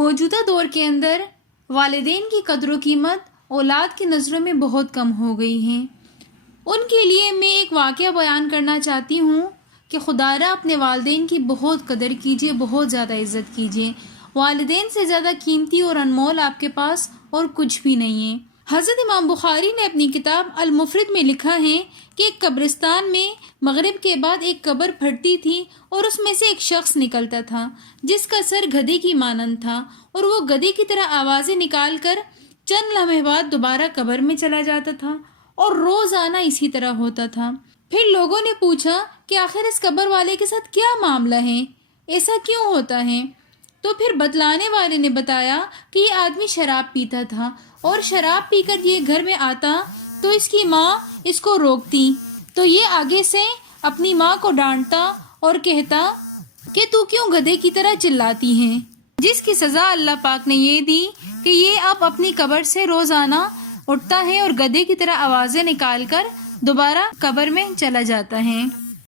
موجودہ دور کے اندر والدین کی قدر و قیمت اولاد کی نظروں میں بہت کم ہو گئی ہیں۔ ان کے لیے میں ایک واقعہ بیان کرنا چاہتی ہوں کہ خدا را اپنے والدین کی بہت قدر کیجیے، بہت زیادہ عزت کیجیے۔ والدین سے زیادہ قیمتی اور انمول آپ کے پاس اور کچھ بھی نہیں ہے۔ حضرت امام بخاری نے اپنی کتاب المفرد میں لکھا ہے کہ ایک قبرستان میں مغرب کے بعد ایک قبر پھٹتی تھی اور اس میں سے ایک شخص نکلتا تھا جس کا سر گدھے کی مانند تھا، اور وہ گدھے کی طرح آوازیں نکال کر چند لمحے بعد دوبارہ قبر میں چلا جاتا تھا، اور روزانہ اسی طرح ہوتا تھا۔ پھر لوگوں نے پوچھا کہ آخر اس قبر والے کے ساتھ کیا معاملہ ہے، ایسا کیوں ہوتا ہے؟ تو پھر بتلانے والے نے بتایا کہ یہ آدمی شراب پیتا تھا، اور شراب پی کر یہ گھر میں آتا تو اس کی ماں اس کو روکتی تو یہ آگے سے اپنی ماں کو ڈانٹتا اور کہتا کہ تو کیوں گدھے کی طرح چلاتی ہے، جس کی سزا اللہ پاک نے یہ دی کہ یہ اب اپنی قبر سے روزانہ اٹھتا ہے اور گدھے کی طرح آوازیں نکال کر دوبارہ قبر میں چلا جاتا ہے۔